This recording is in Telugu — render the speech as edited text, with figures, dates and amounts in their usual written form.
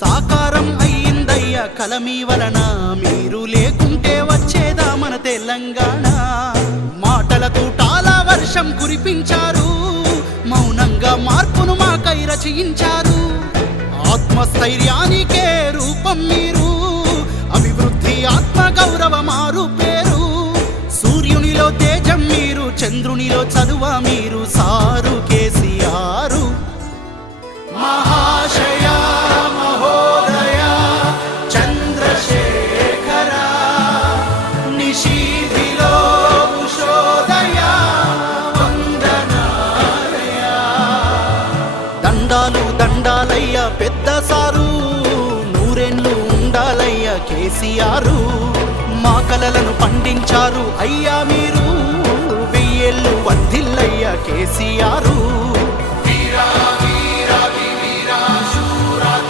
సాకారం అయ్యిందయ్య కలమీ వలన, మీరు లేకుంటే వచ్చేదా మన తెలంగాణ. మాటల తూటాల వర్షం కురిపించారు, మౌనంగా మార్పును మాకై రచయించారు. ఆత్మస్థైర్యానికే రూపం మీరు, అభివృద్ధి ఆత్మ గౌరవ మారు పేరు. సూర్యునిలో తేజం మీరు, చంద్రునిలో చదువ మీరు, సారు కేసీఆర్. మహాశయ మహోదయ చంద్రశేఖర, నిశీధిలో ఉషోదయ వందనాలయ. దండాలు దండాలయ్య పెద్ద సారు, నూరేళ్ళు ఉండాలయ్య కేసీఆర్. మా కలలను పండించారు అయ్యా మీరు, వెయ్యేళ్ళు వర్ధిల్లయ్య కేసీఆర్.